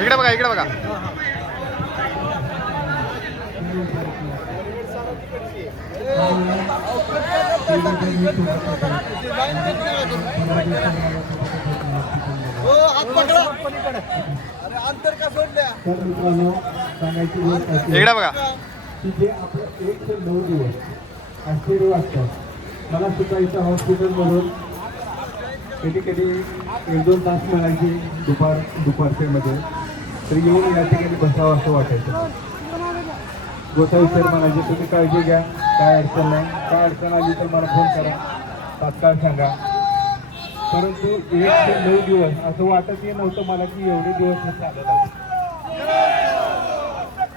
इकडे बघा, इकडे बघा. इकडे बघा. की जे आपलं 1 ते 9 दिवस आश्चर्य वाटतं. मला सुद्धा इथं हॉस्पिटलमधून कधी कधी 1-2 तास मिळायचे दुपारच्यामध्ये, तर येऊन या ठिकाणी बसावं असं वाटायचं. गोसावी सर म्हणायचे तुम्ही काळजी घ्या, काय अडचण नाही, काय अडचण आली तर मला फोन करा, तात्काळ सांगा. परंतु 1 ते 9 दिवस असं वाटतही नव्हतं मला की एवढे दिवस हे चालत आहे.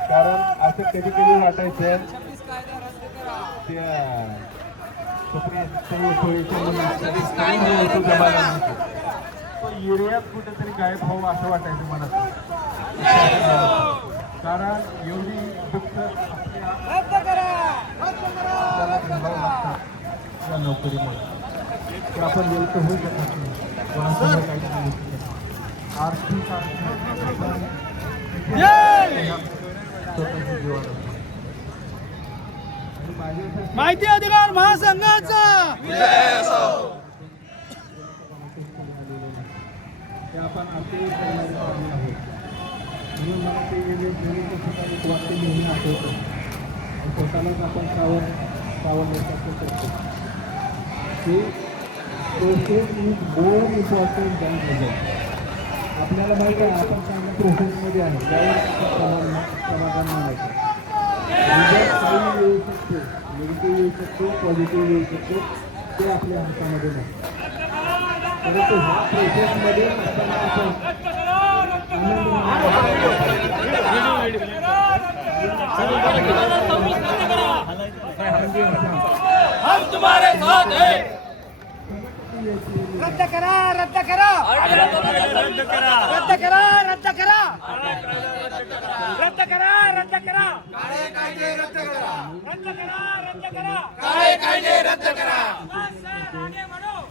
कारण असं कधी कधी वाटायचं तो युरियात कुठेतरी गायब व्हावं असं वाटायचं मला. कारण एवढी दुःख या नोकरीमुळे की आपण व्यक्त होऊ शकत नाही. कोणासमोर काही आर्थिक माहिती अधिकार महासंघाचा आपण असे आहोत. म्हणून मला ते एक वाक्य लिहून आठवतं. स्वतःलाच आपण सावरण्याचं करतो की process is more important than result. आपल्याला माहिती आहे आपण चांगल्या प्रोसेसमध्ये आहे, त्यावर समाधान मानायचं. रिझल्ट काही येऊ शकतो, निगेटिव्ह येऊ शकतो, पॉझिटिव्ह येऊ शकतो, ते आपल्या हातामध्ये नाही. परंतु ह्या प्रोसेसमध्ये हम तुम्हारे साथ हैं. रद्द करा, रद्द करा, रद्द करा, रद्द करा, रद्द करा, रद्द करा, रद्द करा, काळे कायदे रद्द करा, रद्द करा, रद्द करा, काळे कायदे रद्द करा.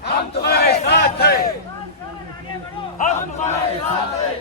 हम तुम्हारे साथ हैं, हम तुम्हारे साथ हैं.